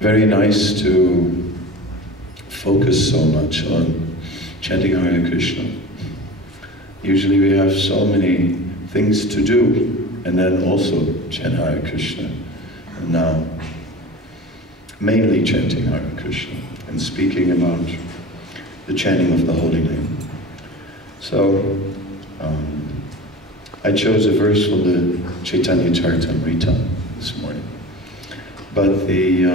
very nice to focus so much on chanting Hare Krishna. Usually we have so many things to do, and then also chant Hare Krishna. And now, mainly chanting Hare Krishna and speaking about the chanting of the holy name. So, I chose a verse from the Chaitanya Charitamrita this morning, but the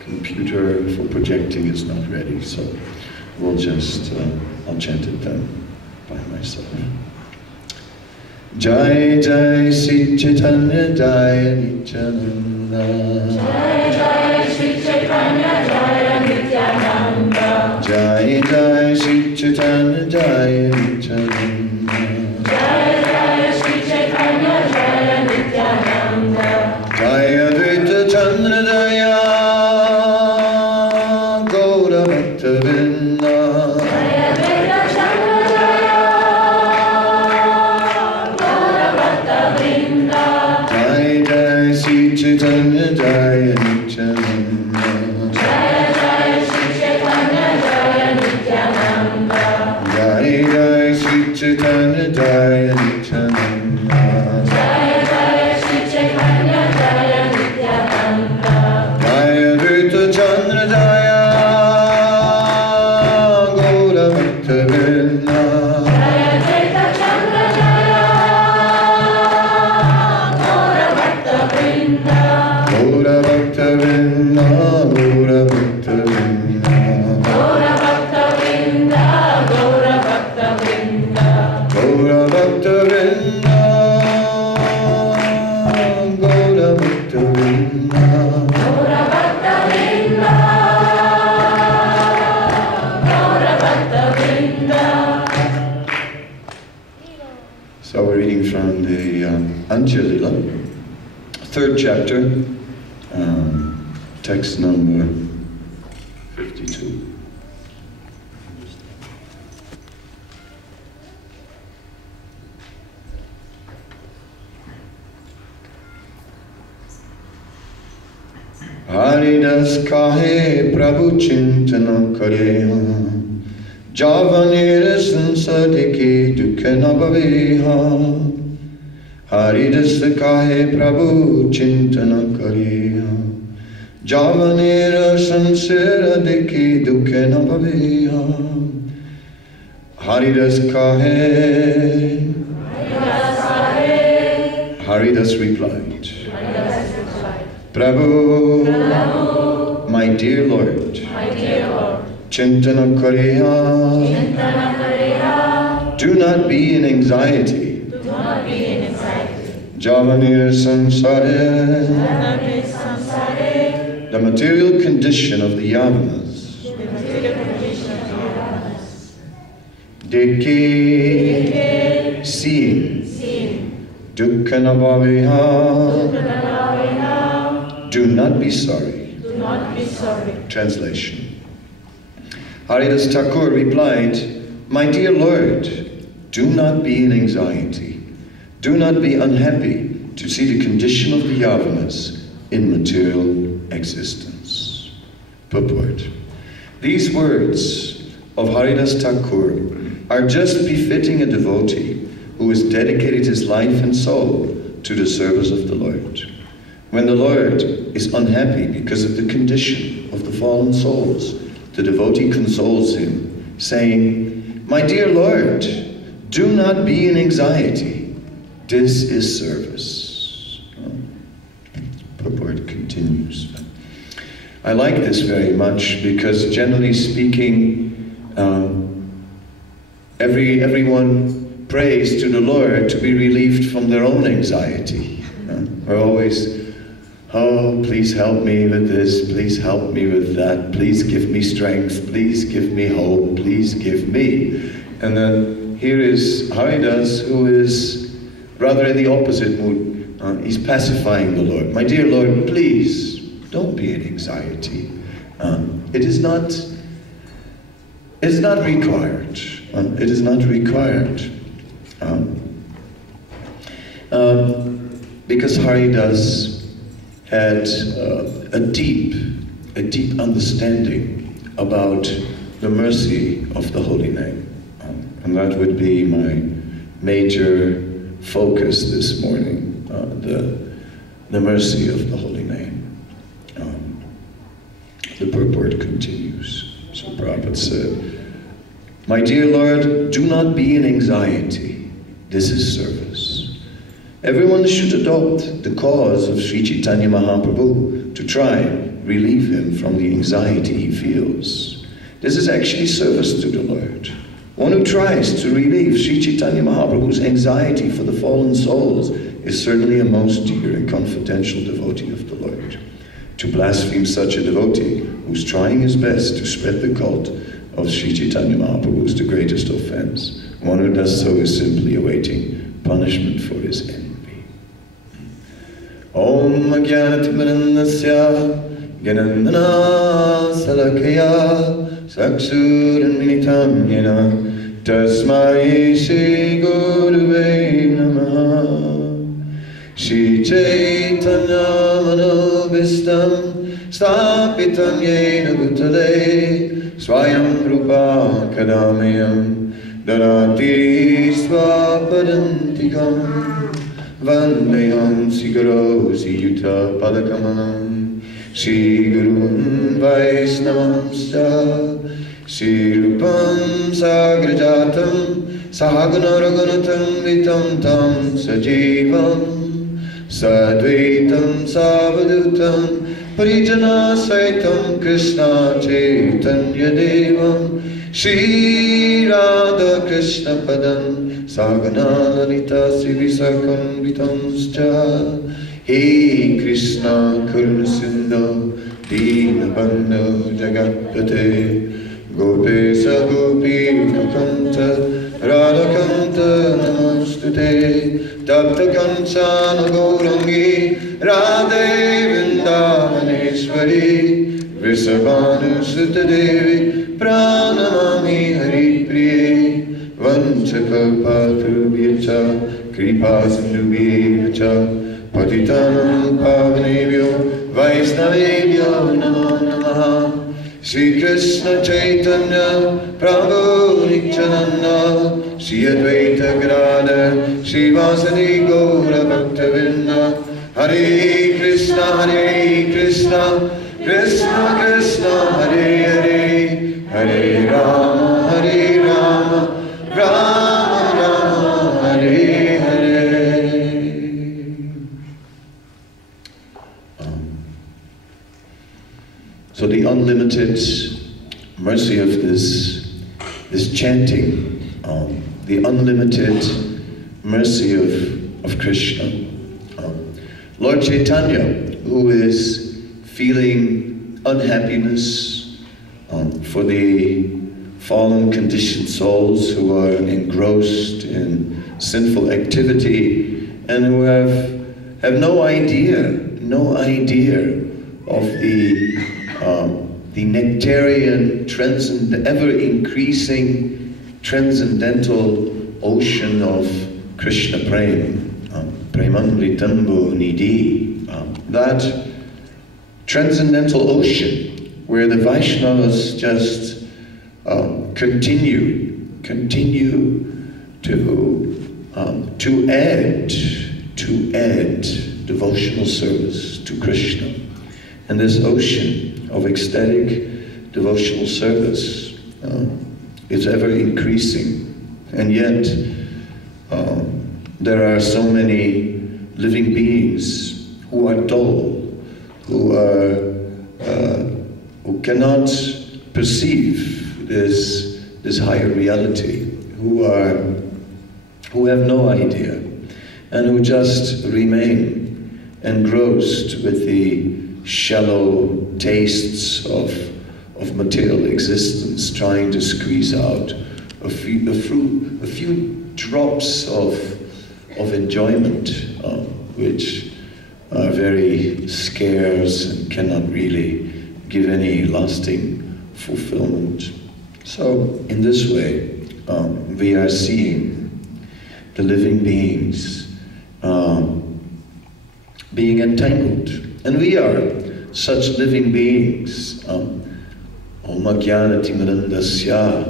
computer for projecting is not ready, so we'll just, I'll chant it then by myself. Jai Jai Sri Chaitanya Jaya Nityananda. Jai Jai Sri Chaitanya Jaya Nityananda. Jai Jai Sri Chaitanya Jaya Nityananda. Antya-lila, 3rd chapter, text number 52. Haridas kahe Prabhu chintana kareha, Javanera sansadiki dukkana bhaveha. Haridas kahe Prabhu chintana kareha, Javanera sansadiki dukkana bhaveha. Haridas kahe. Haridas replied, Prabhu, my dear Lord, Chintana Kareha, do not be in anxiety. Javanir Samsare, the material condition of the Yavanas. Deke, seeing. Dukkana bhaveha, do not be sorry. Translation. Haridas Thakur replied, my dear Lord, do not be in anxiety. Do not be unhappy to see the condition of the Yavanas in material existence. Purport. These words of Haridas Thakur are just befitting a devotee who has dedicated his life and soul to the service of the Lord. When the Lord is unhappy because of the condition of the fallen souls, the devotee consoles him, saying, my dear Lord, do not be in anxiety. This is service. Purport continues. I like this very much because, generally speaking, everyone prays to the Lord to be relieved from their own anxiety. We're always, oh, please help me with this, please help me with that, please give me strength, please give me hope, please give me. And then here is Haridas, who is rather in the opposite mood. He's pacifying the Lord. My dear Lord, please, don't be in anxiety. It is not required. It is not required. Because Haridas had a deep understanding about the mercy of the Holy Name. And that would be my major focus this morning, the mercy of the Holy Name. The purport continues. So Prabhupada said, my dear Lord, do not be in anxiety. This is service. Everyone should adopt the cause of Sri Chaitanya Mahaprabhu to try and relieve him from the anxiety he feels. This is actually service to the Lord. One who tries to relieve Sri Chaitanya Mahaprabhu's anxiety for the fallen souls is certainly a most dear and confidential devotee of the Lord. To blaspheme such a devotee who's trying his best to spread the cult of Sri Chaitanya Mahaprabhu is the greatest offense. One who does so is simply awaiting punishment for his envy. Om Ajnanatimirandasya Gyanandana Salakaya Saksuranminitam Yena Tasmai Shri Guruve Namaha Shri Chaitanya Manobhistam Stapitam Yena Bhutale Swayam Rupa Kadamayam Darati Swapadantikam Vandeyam Siguro Siyuta Padakamanam Shri Gurun Vaisnavamsya Shri Rupam Sagrajatam Sahaganaraganatam Vitam Tam Sajivam Sadvaitam Savadutam Parijana Saitam Krishna Chaitanya Devam Shri Radha Krishna Padam Sagana Lalita Sivisakam Vitamscha He Krishna Karuna Sindhu Dina Bandhu Jagatpate Gopesa Gopi Kukanta Radha Kanta Namostute Tapta Kancana Gaurangi Radhe Vrindavaneshwari Vrisabhanu Sutta Devi Pranamami Hari Priye Vanchakalpatarubhyacha Kripa Sindhubhyacha Patitanam Pavanebhyo Vaisnavebhyo Namo Namaha Sri Krishna Chaitanya Prabhu Nityananda Sri Advaita Gadadhar Sri Vasadi Gaura Bhaktavinda Hare Krishna Krishna Krishna Hare Hare Hare Rama Rama Rama Hare Hare. So the unlimited mercy of this chanting, the unlimited mercy of Krishna. Lord Chaitanya, who is feeling unhappiness for the fallen conditioned souls who are engrossed in sinful activity and who have no idea of the nectarian, ever-increasing, transcendental ocean of Krishna Prem, Premamritambo Nidhi, that transcendental ocean where the Vaishnavas just continue to add devotional service to Krishna. And this ocean of ecstatic devotional service is ever increasing. And yet, there are so many living beings who are dull, who cannot perceive this higher reality, who have no idea, and who just remain engrossed with the shallow tastes of material existence, trying to squeeze out a few drops of enjoyment, which are very scarce and cannot really give any lasting fulfillment. So, in this way, we are seeing the living beings being entangled. And we are such living beings. Om Jnanati Manandasya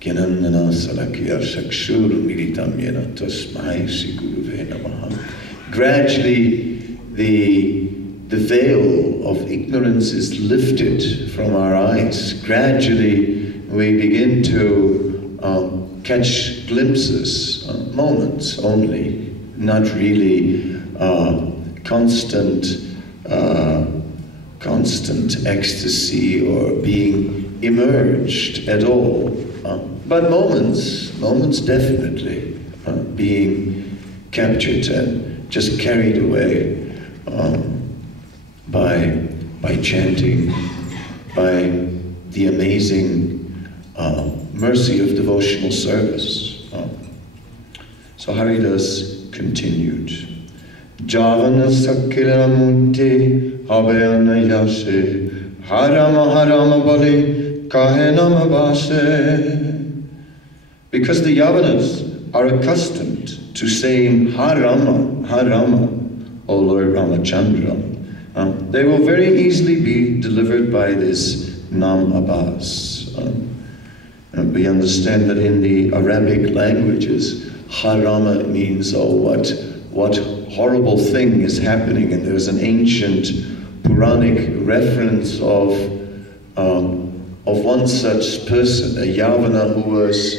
Gyanandana Salakya Shakshur Militam Yena Tasmai Sri Guruve Namaha. Gradually, the veil of ignorance is lifted from our eyes. Gradually, we begin to catch glimpses, moments only, not really constant ecstasy or being immersed at all. But moments definitely being captured and just carried away by chanting, by the amazing mercy of devotional service. So Haridas continued. Javana Sakila Munti Abhayana Yase Harama Bali Kahenama Base. Because the Yavanas are accustomed to saying Harama, O Lord Ramachandra, they will very easily be delivered by this Nam Abbas. And we understand that in the Arabic languages, Harama means, oh, what horrible thing is happening. And there's an ancient Puranic reference of one such person, a Yavana, who was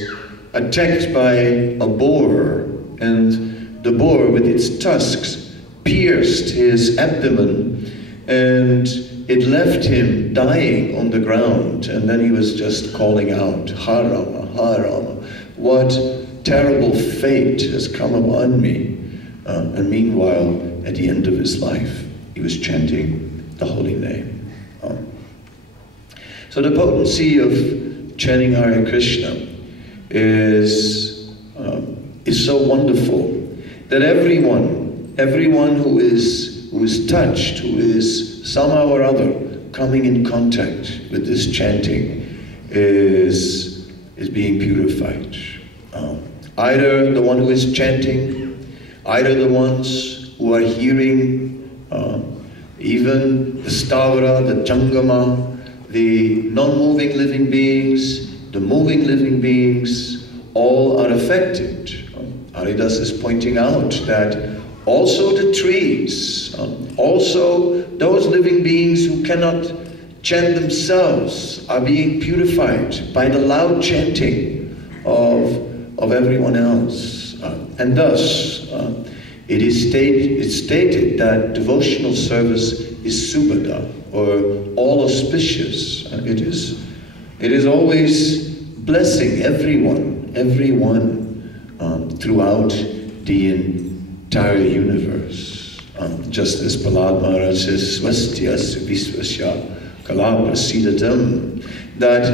attacked by a boar, and the boar with its tusks pierced his abdomen, and it left him dying on the ground. And then he was just calling out, Harama, Harama, what terrible fate has come upon me. And meanwhile, at the end of his life, he was chanting the holy name. So the potency of chanting Hare Krishna is so wonderful that everyone who is touched, who is somehow or other coming in contact with this chanting, is being purified. Either the one who is chanting, either the ones who are hearing, even the Stavara, the Jangama, the non-moving living beings, the moving living beings, all are affected. Haridas is pointing out that also the trees, also those living beings who cannot chant themselves are being purified by the loud chanting of everyone else. And thus, it is stated that devotional service is subhada, or all auspicious. It is always blessing everyone throughout the entire universe. Just as Prahlad Maharaj says, Swastyas Visvasya Kalaprasidatam, that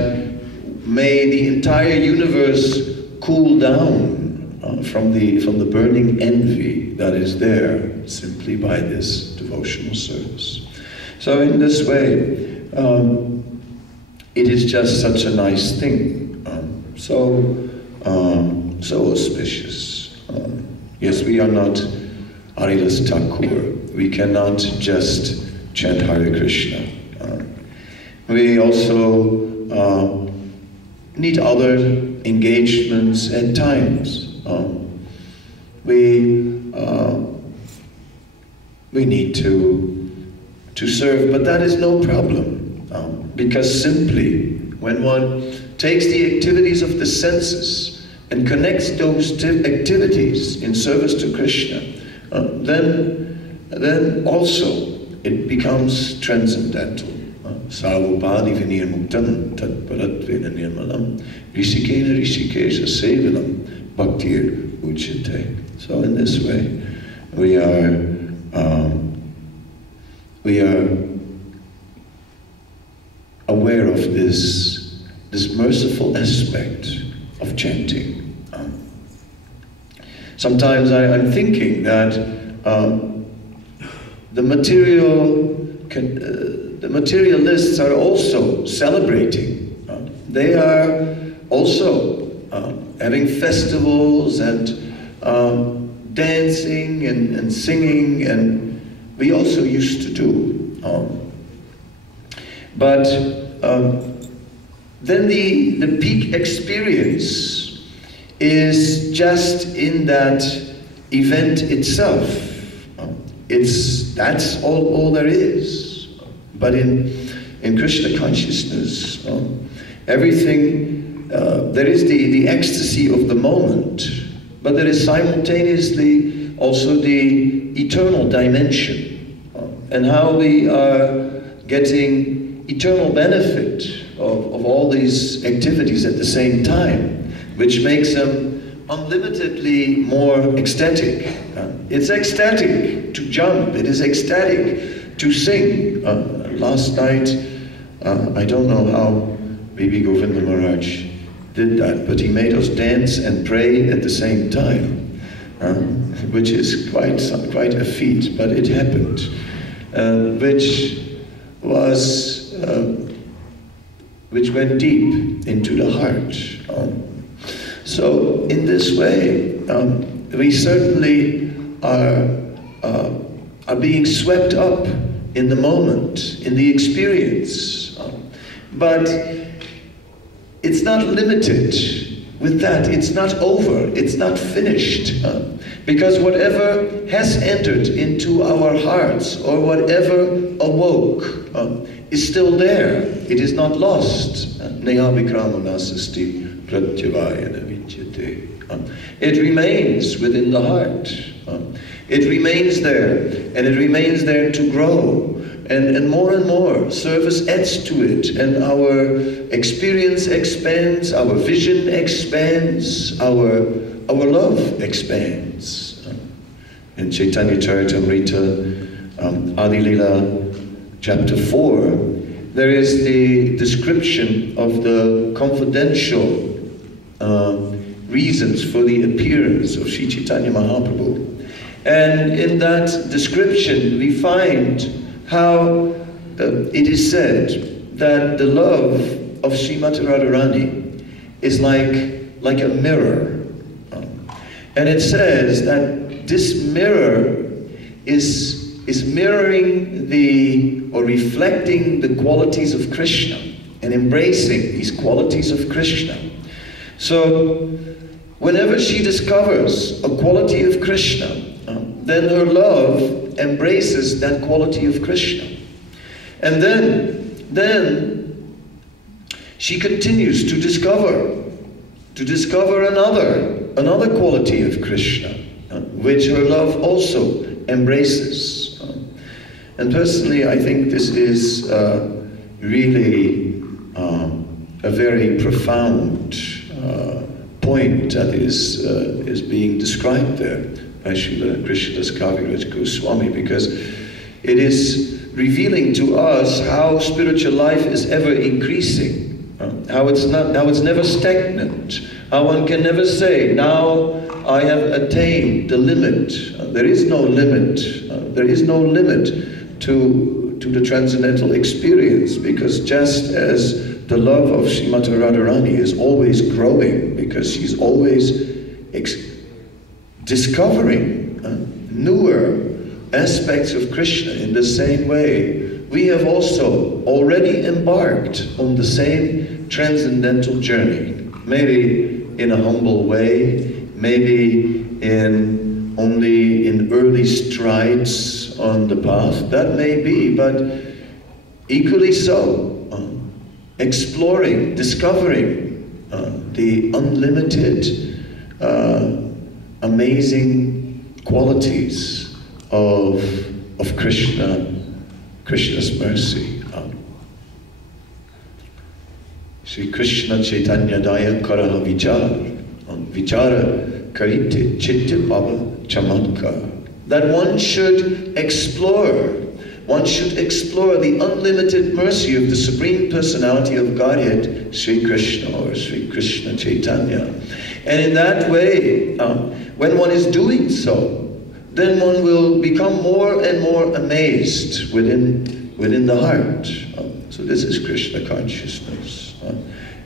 may the entire universe cool down from the burning envy that is there simply by this devotional service. So in this way, it is just such a nice thing, so auspicious. Yes, we are not Haridas Thakur. We cannot just chant Hare Krishna. We also need other engagements at times. We need to serve, but that is no problem, because simply when one takes the activities of the senses and connects those activities in service to Krishna, then also it becomes transcendental. Sarvopadi vinirmuktam tat paratvena nirmalam rishikena rishikesha sevanam bhaktir uchite. So in this way, we are aware of this merciful aspect of chanting. Sometimes I'm thinking that the materialists are also celebrating. They are also having festivals and dancing and singing, and we also used to do. But then the peak experience is just in that event itself. That's all there is. But in Krishna consciousness, everything, there is the ecstasy of the moment, but there is simultaneously also the eternal dimension, and how we are getting eternal benefit of all these activities at the same time, which makes them unlimitedly more ecstatic. It's ecstatic to jump, it is ecstatic to sing. Last night, I don't know how Bibi Govinda Maharaj did that, but he made us dance and pray at the same time, which is quite a feat, but it happened, which went deep into the heart. So in this way, we certainly are being swept up in the moment, in the experience, but it's not limited with that. It's not over, it's not finished, because whatever has entered into our hearts or whatever awoke is still there. It is not lost. It remains within the heart. It remains there, and it remains there to grow. And more service adds to it, and our experience expands, our vision expands, our love expands. In Chaitanya Charitamrita, Adi Lila, chapter 4, there is the description of the confidential reasons for the appearance of Sri Chaitanya Mahaprabhu. And in that description, we find how it is said that the love of Srimati Radharani is like a mirror. And it says that this mirror is mirroring or reflecting the qualities of Krishna and embracing these qualities of Krishna. So whenever she discovers a quality of Krishna, then her love embraces that quality of Krishna. And then she continues to discover another quality of Krishna, which her love also embraces. And personally, I think this is really a very profound point that is being described there by Srila Krishnadas Kaviraj Goswami, because it is revealing to us how spiritual life is ever increasing, how it's never stagnant, how one can never say, now I have attained the limit. There is no limit. There is no limit to the transcendental experience, because just as the love of Srimati Radharani is always growing, because she's always discovering newer aspects of Krishna. In the same way, we have also already embarked on the same transcendental journey, maybe in a humble way, maybe only in early strides on the path. That may be, but equally so, exploring, discovering the unlimited, amazing qualities of Krishna's mercy. Shri Krishna Chaitanya Daya Karaha Vichara Karite Chitta Baba Chamatkar. That one should explore the unlimited mercy of the Supreme Personality of Godhead, Sri Krishna or Sri Krishna Chaitanya. And in that way, when one is doing so, then one will become more and more amazed within the heart. So this is Krishna consciousness.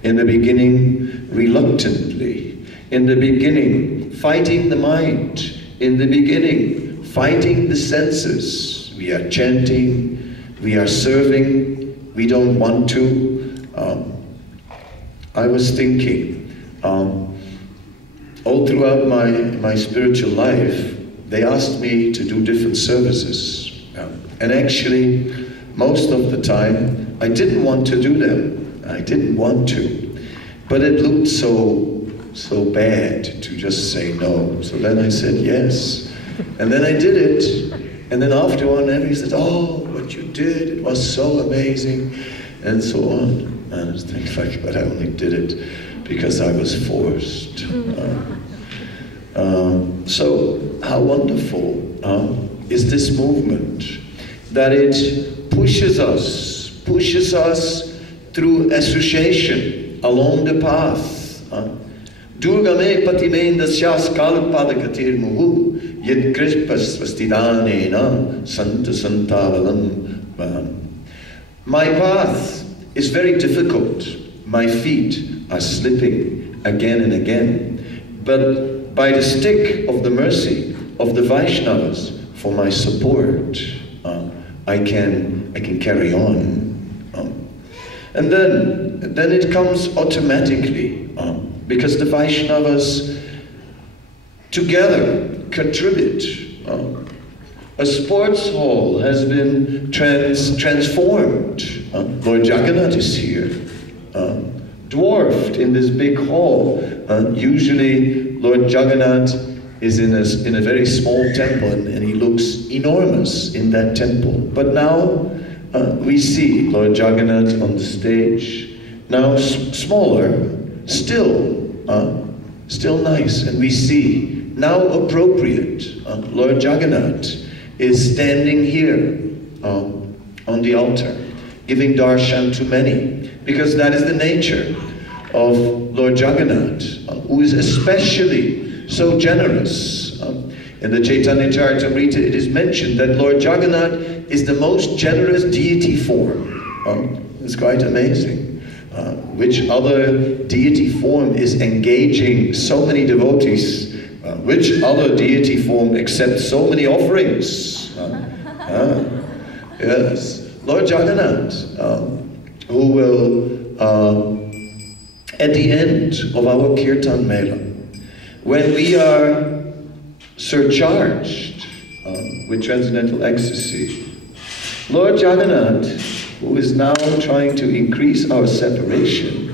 In the beginning, reluctantly. In the beginning, fighting the mind. In the beginning, fighting the senses. We are chanting, we are serving, we don't want to. I was thinking, all throughout my spiritual life, they asked me to do different services. And actually, most of the time, I didn't want to do them. I didn't want to. But it looked so bad to just say no. So then I said yes. And then I did it. And then after one, everybody said, oh, what you did, it was so amazing, and so on. And I was thinking, but I only did it because I was forced. So how wonderful is this movement, that it pushes us through association along the path. Durgame patimen dasyas kalpadagatir muhu yed krispas vastidanena santa santavalam. My path is very difficult. My feet are slipping again and again. But by the stick of the mercy of the Vaishnavas for my support, I can carry on. And then it comes automatically, because the Vaishnavas together contribute. A sports hall has been transformed. Lord Jagannath is here, dwarfed in this big hall. Usually Lord Jagannath is in a very small temple, and he looks enormous in that temple. But now we see Lord Jagannath on the stage, now smaller, still nice, and we see now appropriate. Lord Jagannath is standing here on the altar, giving darshan to many, because that is the nature of Lord Jagannath, who is especially so generous. In the Chaitanya Charitamrita, it is mentioned that Lord Jagannath is the most generous deity form. It's quite amazing. Which other deity form is engaging so many devotees? Which other deity form accepts so many offerings? Yes, Lord Jagannath, who will, at the end of our Kirtan Mela, when we are surcharged with transcendental ecstasy, Lord Jagannath, who is now trying to increase our separation,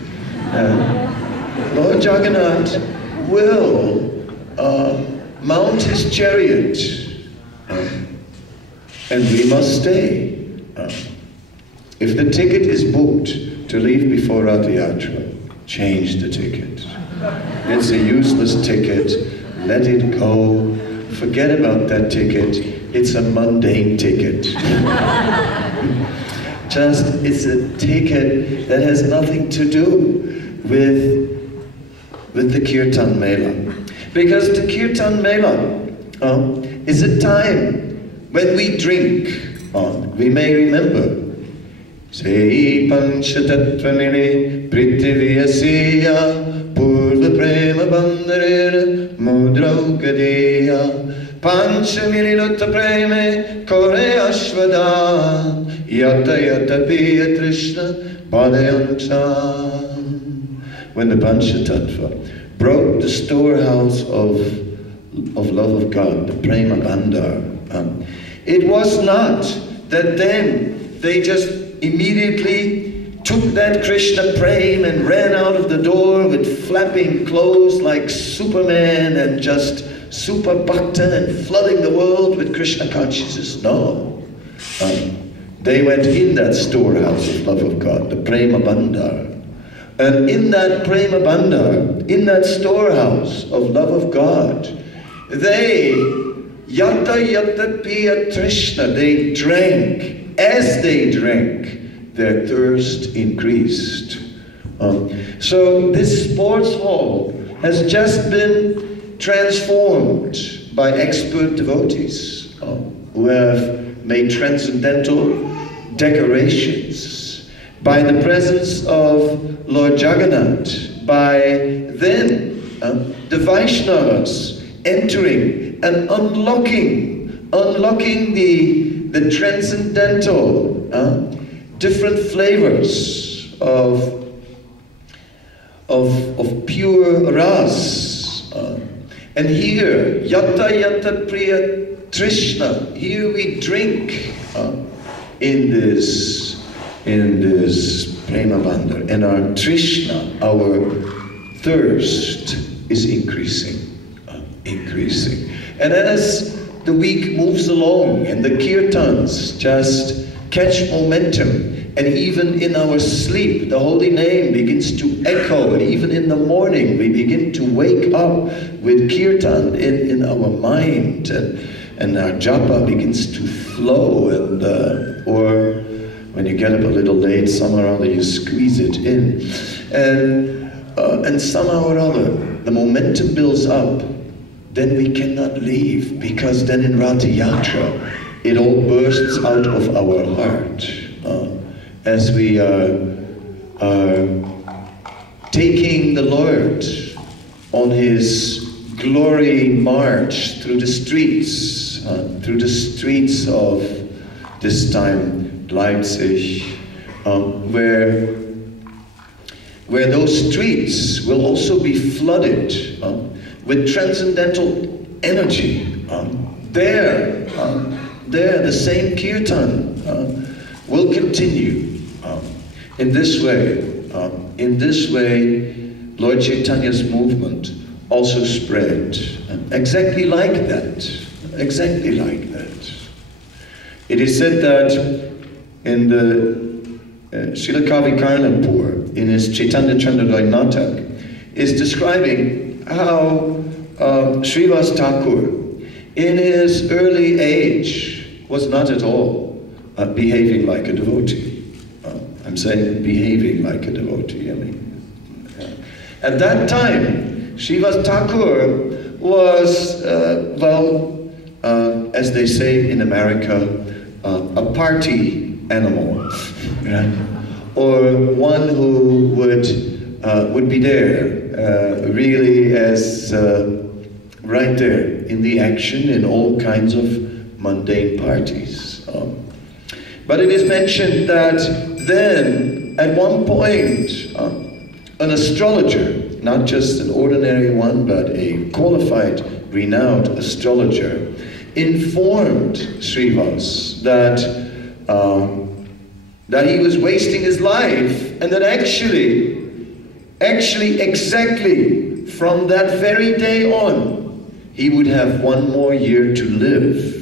Lord Jagannath will mount his chariot, and we must stay. If the ticket is booked to leave before Rath Yatra, change the ticket. It's a useless ticket. Let it go. Forget about that ticket. It's a mundane ticket. It's a ticket that has nothing to do with the Kirtan Mela. Because the Kirtan Mela is a time when we drink. We may remember Sei Panchatatvamini Prithiviyasiya Purva Prema Bandharera Mudraukadeya Panchamini Lutta Preme Kore Ashvada Yata Yata Piya Krishna Badayancha. When the Panchatattva broke the storehouse of love of God, the Prema Bandhar, it was not that then they just immediately took that Krishna Prem and ran out of the door with flapping clothes like Superman and just super bhakta and flooding the world with Krishna consciousness. No. They went in that storehouse of love of God, the Prema Bandhar. And in that Prema Bandhar, in that storehouse of love of God, they, yata yata piya trishna, they drank. As they drank, their thirst increased. So this sports hall has just been transformed by expert devotees who have made transcendental decorations by the presence of Lord Jagannath, by then the Vaishnavas entering and unlocking the transcendental different flavors of pure ras. And here, yata yata priya trishna, here we drink in this prema bandhar, and our trishna, our thirst is increasing. And as the week moves along and the kirtans just catch momentum, and even in our sleep the holy name begins to echo, and even in the morning we begin to wake up with kirtan in our mind, and our japa begins to flow, and or when you get up a little late, somehow or other you squeeze it in, and somehow or other the momentum builds up. Then we cannot leave, because then in Rath Yatra it all bursts out of our heart as we are taking the Lord on his glory march through the streets of this time Leipzig, where those streets will also be flooded with transcendental energy. There, the same kirtan will continue. In this way, Lord Chaitanya's movement also spread. Exactly like that. It is said that in the Srila Kavi Karnapur, in his Chaitanya Chandradvai Natak, is describing how Srivas Thakur, in his early age, was not at all behaving like a devotee. I'm saying behaving like a devotee. At that time, Srivas Thakur was, as they say in America, a party animal, right? Or one who would be there, really as right there in the action in all kinds of mundane parties. But it is mentioned that then, at one point, an astrologer, not just an ordinary one, but a qualified, renowned astrologer, informed Srivas that he was wasting his life, and that actually exactly from that very day on, he would have one more year to live,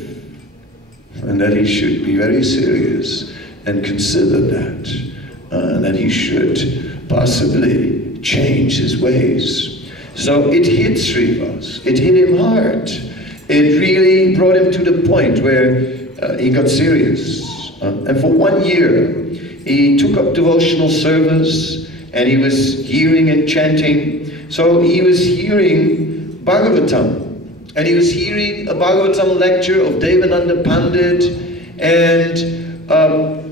and that he should be very serious and consider that, and that he should possibly change his ways. So it hit Srivas, it hit him hard. It really brought him to the point where he got serious. And for 1 year, he took up devotional service, and he was hearing and chanting. So he was hearing Bhagavatam, and he was hearing a Bhagavatam lecture of Devananda Pandit, and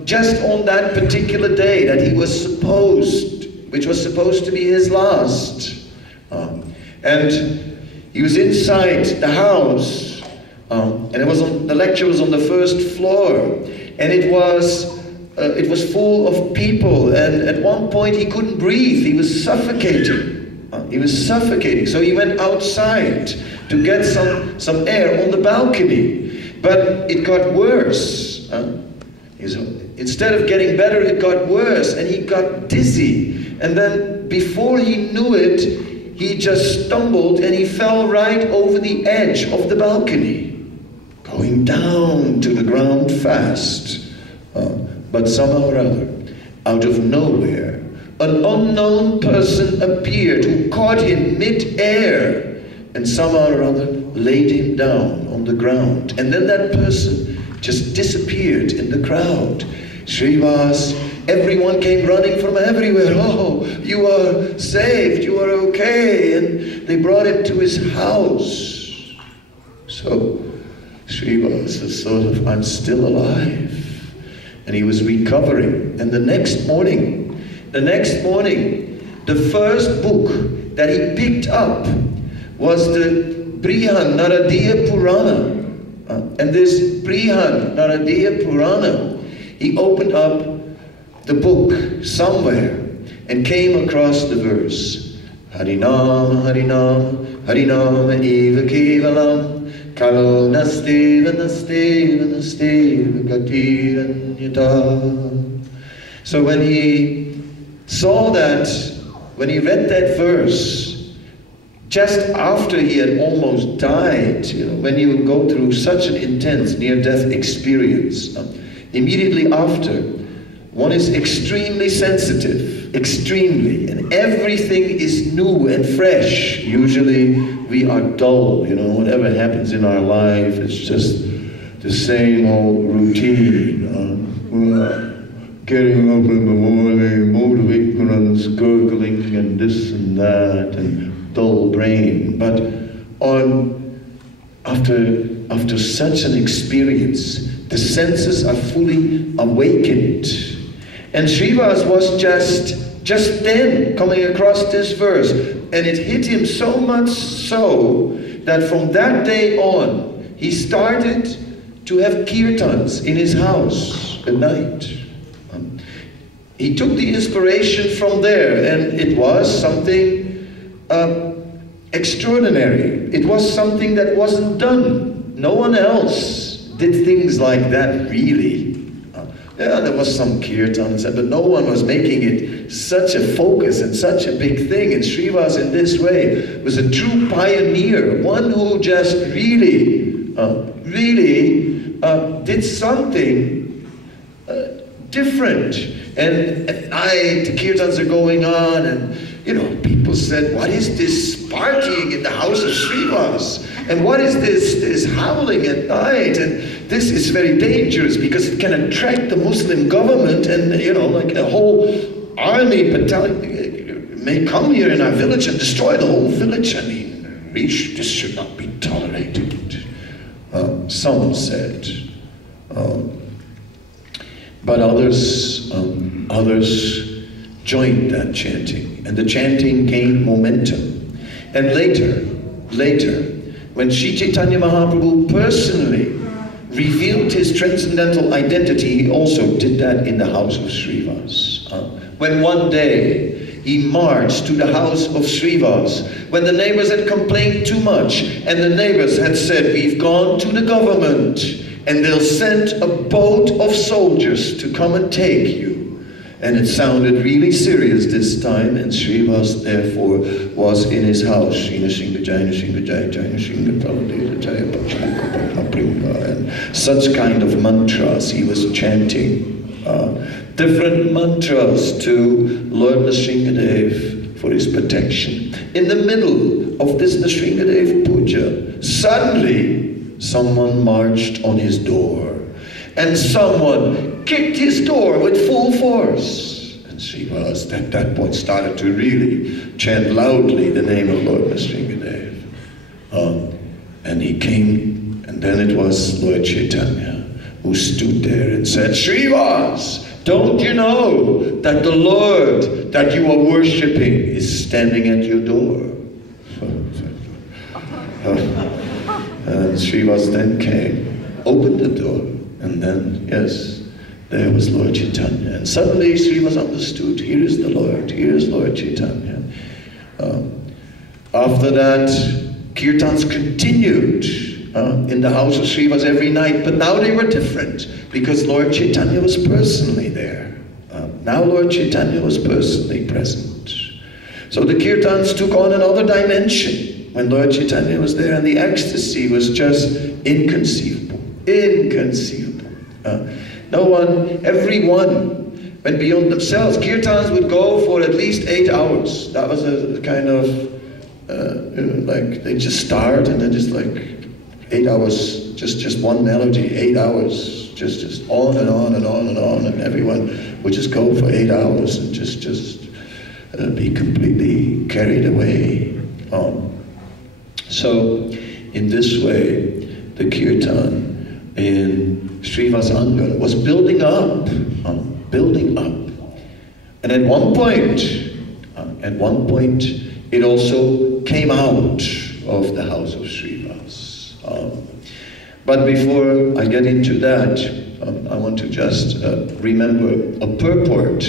just on that particular day that he was which was supposed to be his last, and he was inside the house, and the lecture was on the first floor, and it was full of people, and at one point he couldn't breathe. He was suffocating. So he went outside to get some air on the balcony, but it got worse. Instead of getting better, it got worse, and he got dizzy. And then before he knew it, he just stumbled and he fell right over the edge of the balcony, going down to the ground fast. But somehow or other, out of nowhere, an unknown person appeared who caught him mid-air and somehow or other laid him down on the ground. And then that person just disappeared in the crowd. Srivas, everyone came running from everywhere. Oh, you are saved, you are okay. And they brought him to his house. So Srivas is sort of, I'm still alive. And he was recovering. And the next morning, the first book that he picked up was the Brihan Naradiya Purana. And this Brihan Naradiya Purana, he opened up the book somewhere and came across the verse, Harinam, Harinam, Harinam eva kevalam, kalo nasteva, nasteva, nasteva, gatiranyata. So when he saw that, when he read that verse, just after he had almost died, when you go through such an intense near-death experience, immediately after, one is extremely sensitive, extremely, and everything is new and fresh. Usually we are dull, whatever happens in our life, it's just the same old routine. Getting up in the morning, mode of ignorance, gurgling, and this and that, and dull brain. But after such an experience, the senses are fully awakened. And Srivas was just then coming across this verse, and it hit him so much so that from that day on, he started to have kirtans in his house at night. He took the inspiration from there, and it was something extraordinary. It was something that wasn't done. No one else did things like that, really. Yeah, there was some kirtan, but no one was making it such a focus and such a big thing. And Srivas, in this way, was a true pioneer, one who just really did something different. And at night, the kirtans are going on, and people said, what is this partying in the house of Srivas? And what is this howling at night? And this is very dangerous because it can attract the Muslim government, and like a whole army battalion may come here in our village and destroy the whole village. I mean, this should not be tolerated. some said. But others joined that chanting, and the chanting gained momentum. And later, when Sri Chaitanya Mahaprabhu personally revealed his transcendental identity, he also did that in the house of Srivas. When one day he marched to the house of Srivas, when the neighbors had complained too much, and the neighbors had said, we've gone to the government, and they'll send a boat of soldiers to come and take you. And it sounded really serious this time, and Srivas therefore was in his house. And such kind of mantras he was chanting. Different mantras to Lord Nrsingadev for his protection. In the middle of this Nrsingadev puja, suddenly someone marched on his door, and someone kicked his door with full force. And Srivas at that point started to really chant loudly the name of Lord Nrsingadev. And he came, and then it was Lord Chaitanya who stood there and said, Srivas, don't you know that the Lord that you are worshipping is standing at your door? And Srivas then came, opened the door, and then, yes, there was Lord Chaitanya. And suddenly Srivas understood, here is the Lord, here is Lord Chaitanya. After that, Kirtans continued in the house of Srivas every night, but now they were different, because Lord Chaitanya was personally there. Now Lord Chaitanya was personally present. So the Kirtans took on another dimension when Lord Chaitanya was there, and the ecstasy was just inconceivable. Inconceivable. Everyone went beyond themselves. Kirtans would go for at least 8 hours. That was a kind of, like they just start and then just like 8 hours, just one melody, 8 hours, just on and on and on and on, and everyone would just go for 8 hours and just be completely carried away. So, in this way, the Kirtan in Srivas Angan was building up. And at one point, it also came out of the house of Srivas. But before I get into that, I want to just remember a purport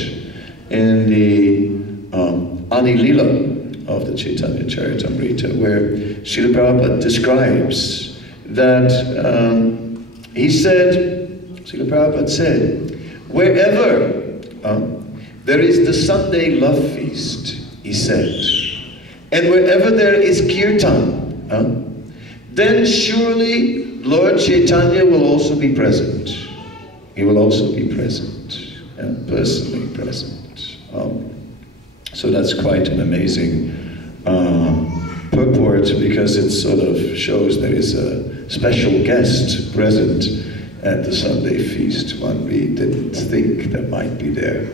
in the Adi Lila of the Chaitanya Charitamrita, where Srila Prabhupada describes that Srila Prabhupada said, wherever there is the Sunday love feast, he said, and wherever there is Kirtan, then surely Lord Chaitanya will also be present. He will also be present, and personally present. So that's quite an amazing purport, because it sort of shows there is a special guest present at the Sunday feast, one we didn't think that might be there.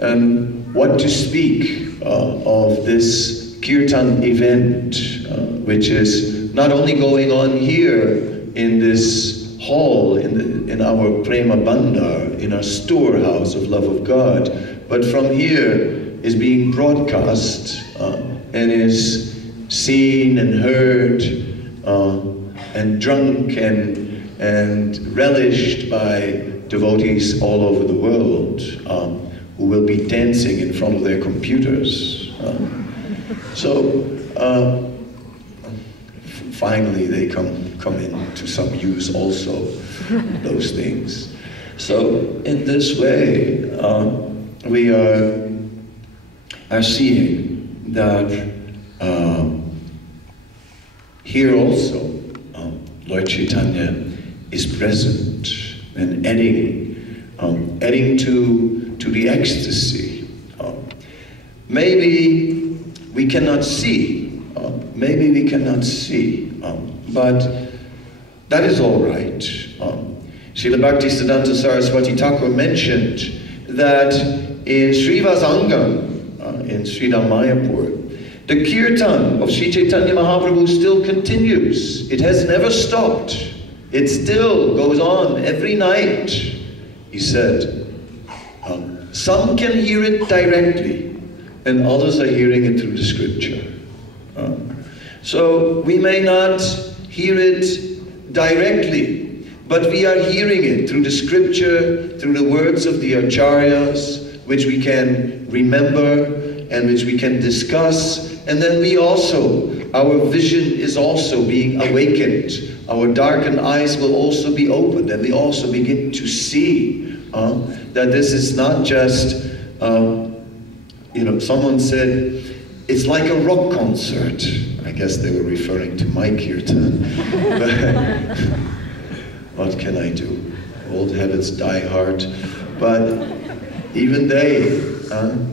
And what to speak of this Kirtan event, which is not only going on here in this hall, in our Prema Bandar, in our storehouse of love of God, but from here is being broadcast and is seen and heard and drunk and relished by devotees all over the world who will be dancing in front of their computers. Finally they come into some use also, those things. So in this way, we are seeing that here also Lord Chaitanya is present and adding to the ecstasy. Maybe we cannot see, but that is all right. Srila Bhaktisiddhanta Saraswati Thakur mentioned that in Srivas Angan, in Sridham Mayapur, the Kirtan of Sri Chaitanya Mahaprabhu still continues. It has never stopped. It still goes on every night, he said. Some can hear it directly, and others are hearing it through the scripture. So we may not hear it directly, but we are hearing it through the scripture, through the words of the acharyas, which we can remember and which we can discuss. And then we also, our vision is also being awakened. Our darkened eyes will also be opened, and we also begin to see that this is not just, someone said, it's like a rock concert. I guess they were referring to my Kirtan. But what can I do? Old habits die hard. But even they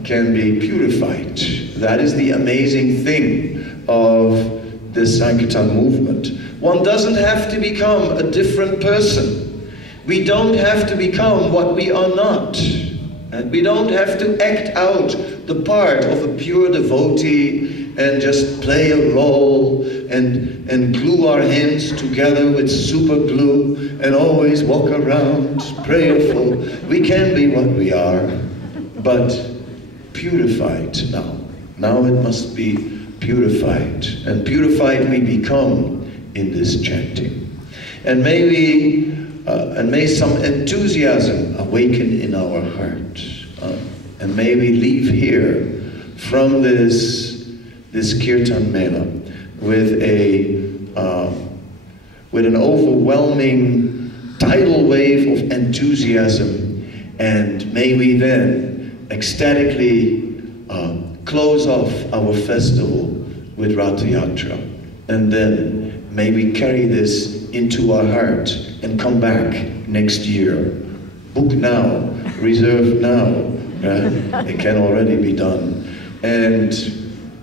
can be purified. That is the amazing thing of this Sankirtan movement. One doesn't have to become a different person. We don't have to become what we are not. And we don't have to act out the part of a pure devotee and just play a role and glue our hands together with super glue and always walk around prayerful. We can be what we are, but purified now. Now it must be purified. And purified we become in this chanting. And may some enthusiasm awaken in our heart. And may we leave here from this Kirtan Mela with an overwhelming tidal wave of enthusiasm, and may we then ecstatically close off our festival with Ratha Yatra, and then may we carry this into our heart and come back next year. Book now, reserve now. It can already be done. And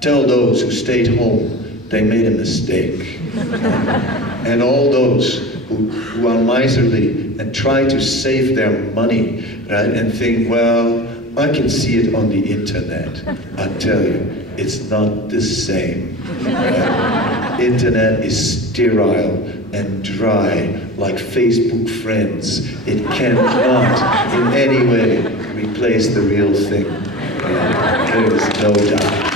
tell those who stayed home they made a mistake. And all those who are miserly and try to save their money, right, and think, well, I can see it on the internet. I tell you, it's not the same. Internet is sterile and dry, like Facebook friends. It cannot in any way replace the real thing. There is no doubt.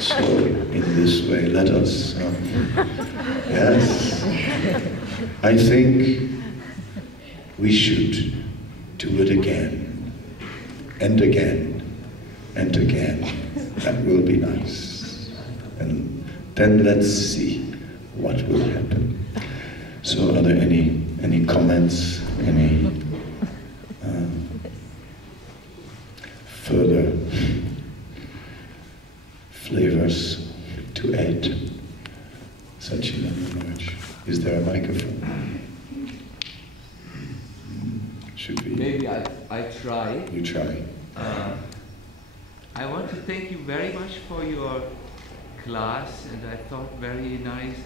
So, in this way, let us, yes, I think we should do it again, and again, and again. That will be nice. And then let's see what will happen. So are there any comments, any further flavors to add? Sachin and Manoj, is there a microphone? Should we? Maybe I try. You try. I want to thank you very much for your class, and I thought very nice,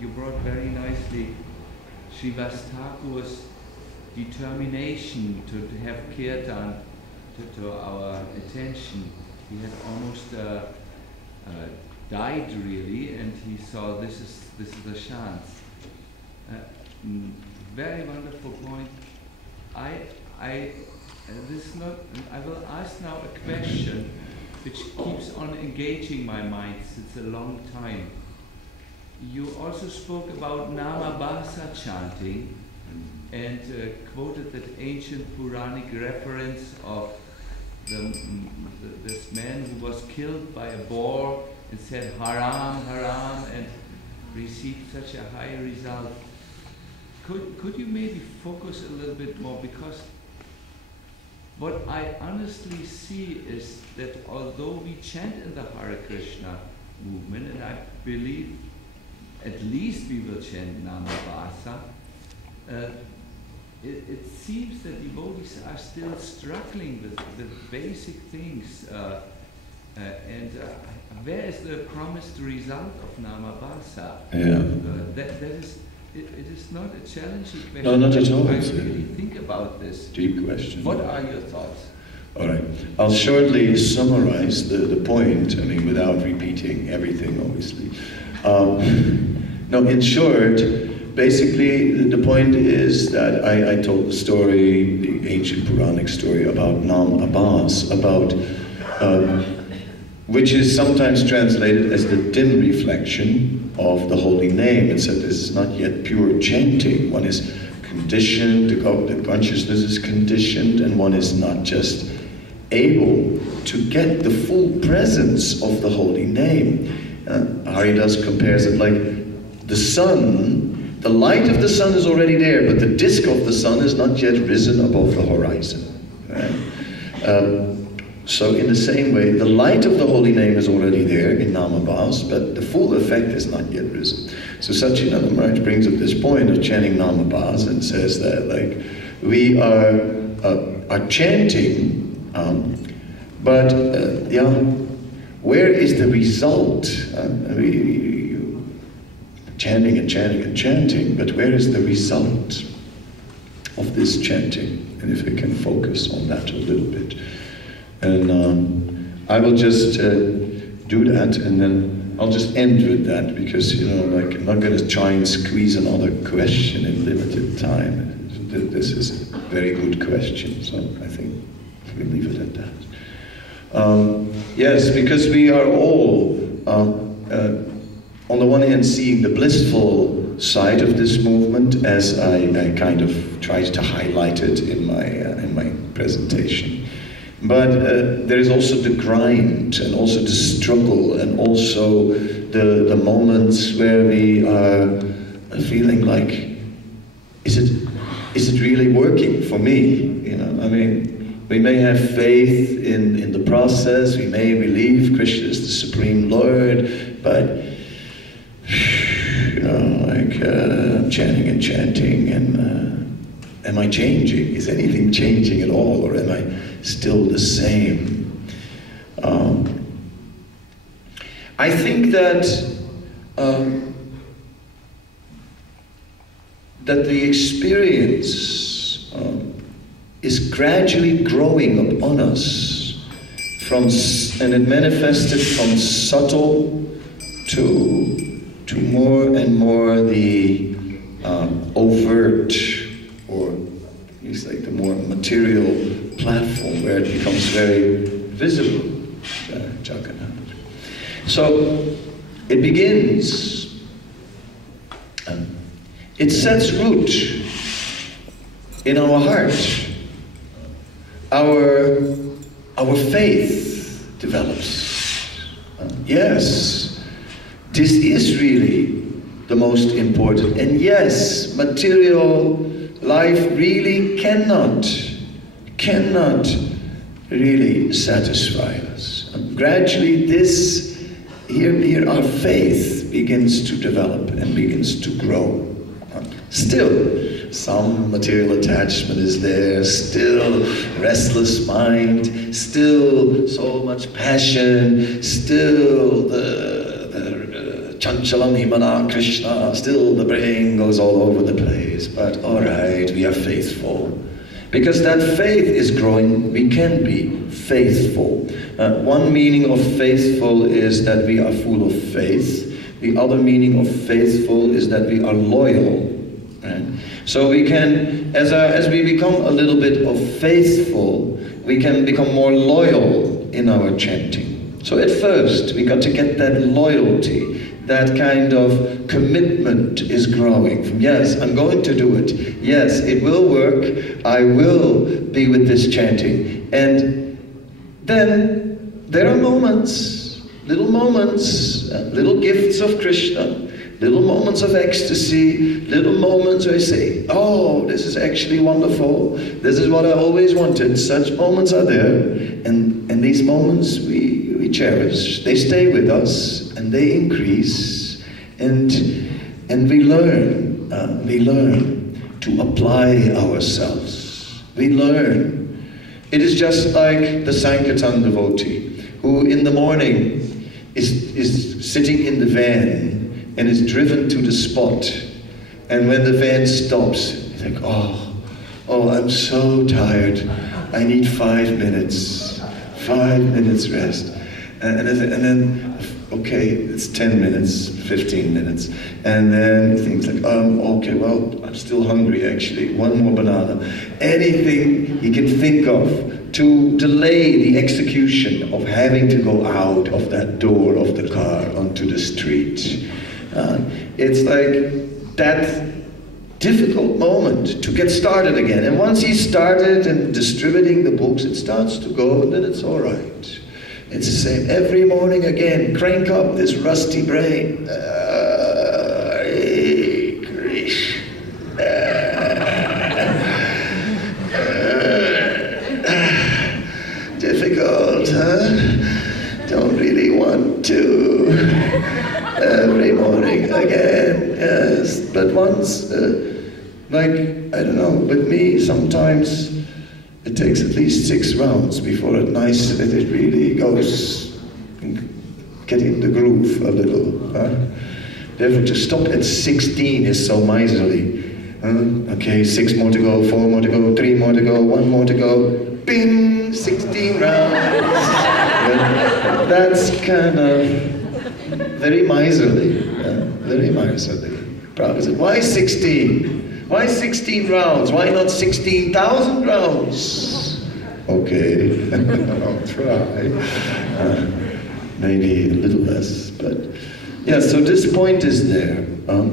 you brought very nicely Srivas Thakur's determination to have Kirtan to our attention. He had almost died really, and he saw this is a chance. Very wonderful point. I will ask now a question which keeps on engaging my mind since a long time. You also spoke about Namabhasa chanting and quoted that ancient Puranic reference of this man who was killed by a boar and said haram, haram, and received such a high result. Could you maybe focus a little bit more, because what I honestly see is that although we chant in the Hare Krishna movement, and I believe at least we will chant Namabhasa, it seems that devotees are still struggling with the basic things. Where is the promised result of Namabhasa? Yeah. It is not a challenging question. No, not at all. I really think about this. Deep question. What are your thoughts? All right. I'll shortly summarize the point, I mean, without repeating everything, obviously. No, in short, basically, the point is that I told the story, the ancient Puranic story about Nam Abbas, about which is sometimes translated as the dim reflection of the holy name. It said this is not yet pure chanting. One is conditioned, the consciousness is conditioned, and one is not just able to get the full presence of the holy name. Haridas compares it like the sun, the light of the sun is already there, but the disk of the sun is not yet risen above the horizon. Right? So in the same way, the light of the holy name is already there in Nam Abbas, but the full effect is not yet risen. So Satchidananda Maharaj brings up this point of chanting Nam Abbas and says that, like, we are chanting, but where is the result? Chanting and chanting and chanting, but where is the result of this chanting? And if we can focus on that a little bit. And I will just do that, and then I'll just end with that, because, you know, like, I'm not going to try and squeeze another question in limited time. This is a very good question, so I think we'll leave it at that. Yes, because we are all, on the one hand, seeing the blissful side of this movement, as I kind of tried to highlight it in my presentation. But there is also the grind, and also the struggle, and also the moments where we are feeling like, is it really working for me? You know, I mean, we may have faith in the process, we may believe Krishna is the Supreme Lord, but, you know, like, I'm chanting and chanting, and am I changing? Is anything changing at all, or am I still the same? I think that that the experience is gradually growing upon us, and it manifested from subtle to more and more the overt, or it's like the more material platform, where it becomes very visible. So it begins, it sets root in our heart. Our faith develops. Yes, this is really the most important. And yes, material life really cannot really satisfy us. And gradually here our faith begins to develop and begins to grow. Still, some material attachment is there, still restless mind, still so much passion, still the Chanchalam Himana Krishna, still the brain goes all over the place. But all right, we are faithful. Because that faith is growing, we can be faithful. One meaning of faithful is that we are full of faith. The other meaning of faithful is that we are loyal. Right? So we can, as we become a little bit of faithful, we can become more loyal in our chanting. So at first, we got to get that loyalty. That kind of commitment is growing. From, yes, I'm going to do it. Yes, it will work. I will be with this chanting. And then there are moments, little gifts of Krishna, little moments of ecstasy, little moments where I say, oh, this is actually wonderful. This is what I always wanted. Such moments are there. And these moments we cherish. They stay with us, and they increase, and we learn to apply ourselves. We learn. It is just like the Sankirtan devotee, who in the morning is sitting in the van and is driven to the spot, and when the van stops, you think, oh, I'm so tired. I need 5 minutes. 5 minutes rest. And then, okay, it's 10 minutes, 15 minutes. And then things like, okay, well, I'm still hungry actually. One more banana. Anything he can think of to delay the execution of having to go out of that door of the car onto the street. It's like that difficult moment to get started again. And once he's started and distributing the books, it starts to go, and then it's all right. It's the same every morning again. Crank up this rusty brain. Difficult, huh? Don't really want to. Every morning again, yes. But once, like, I don't know, with me, sometimes it takes at least 6 rounds before it really goes, getting the groove a little. Huh? Therefore, to stop at 16 is so miserly. Okay, 6 more to go, 4 more to go, 3 more to go, 1 more to go. Bing! 16 rounds. That's kind of very miserly. Very miserly. Prabhupada said, why 16? Why 16 rounds? Why not 16,000 rounds? Okay, I'll try. Maybe a little less, but yeah, so this point is there,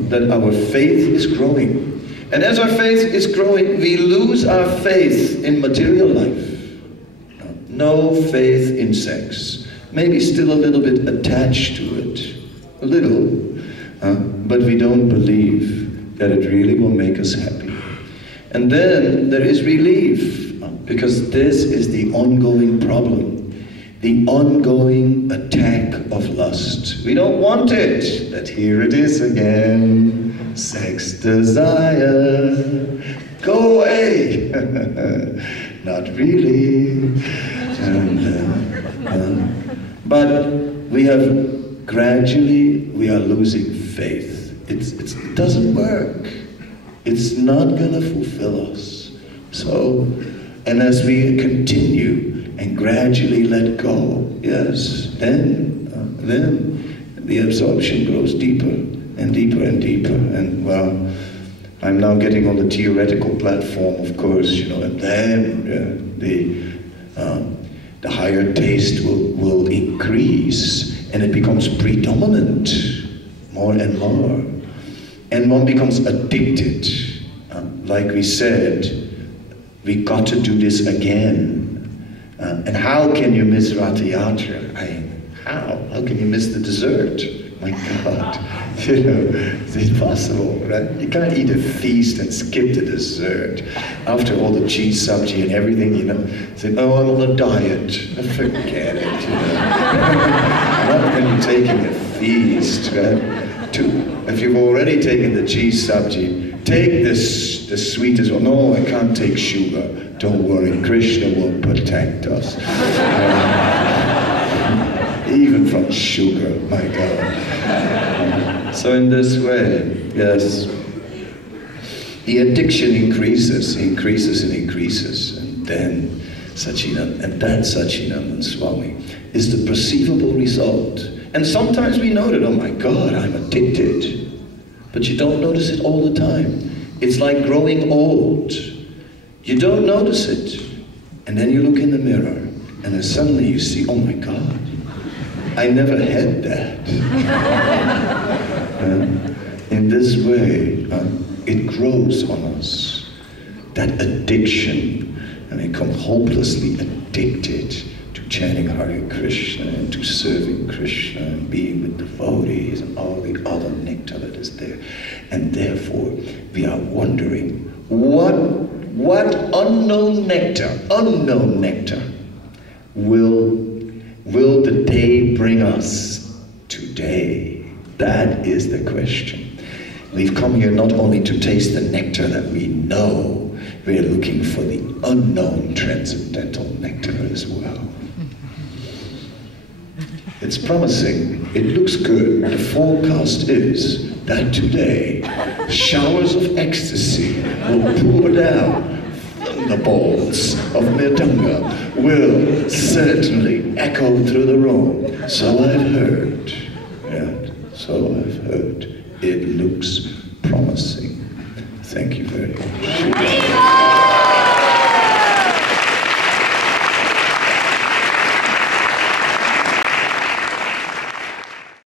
that our faith is growing. And as our faith is growing, we lose our faith in material life. No faith in sex. Maybe still a little bit attached to it. A little. But we don't believe that it really will make us happy. And then there is relief, because this is the ongoing problem. The ongoing attack of lust. We don't want it, but here it is again. Sex desire, go away. Not really. But we are losing faith. It doesn't work. It's not gonna fulfill us. So, and as we continue and gradually let go, yes, then the absorption grows deeper and deeper and deeper. And well, I'm now getting on the theoretical platform, of course, and then the higher taste will increase, and it becomes predominant more and more. And one becomes addicted. Like we said, we got to do this again. And how can you miss Ratha Yatra? How? How can you miss the dessert? My God, it's impossible, right? You can't eat a feast and skip the dessert. After all the cheese sabji and everything, say, oh, I'm on a diet. Forget it, Not when you're taking a feast, right? If you've already taken the cheese sabji, take the sweet as well. No, I can't take sugar. Don't worry, Krishna will protect us. Even from sugar, my God. So in this way, yes, the addiction increases, and then Sachinandan Swami is the perceivable result. And sometimes we note it, oh my God, I'm addicted. But you don't notice it all the time. It's like growing old. You don't notice it. And then you look in the mirror, and then suddenly you see, oh my God, I never had that. In this way, it grows on us. That addiction, and we become hopelessly addicted to chanting Hare Krishna and to serving Krishna and being with devotees and all the other nectar that is there. And therefore, we are wondering, what unknown nectar will the day bring us today? That is the question. We've come here not only to taste the nectar that we know, we're looking for the unknown transcendental nectar as well. It's promising, it looks good. The forecast is that today, showers of ecstasy will pour down. thunderbolts of Mridanga will certainly echo through the room. So I've heard. Yeah, so I've heard. It looks promising. Thank you very much.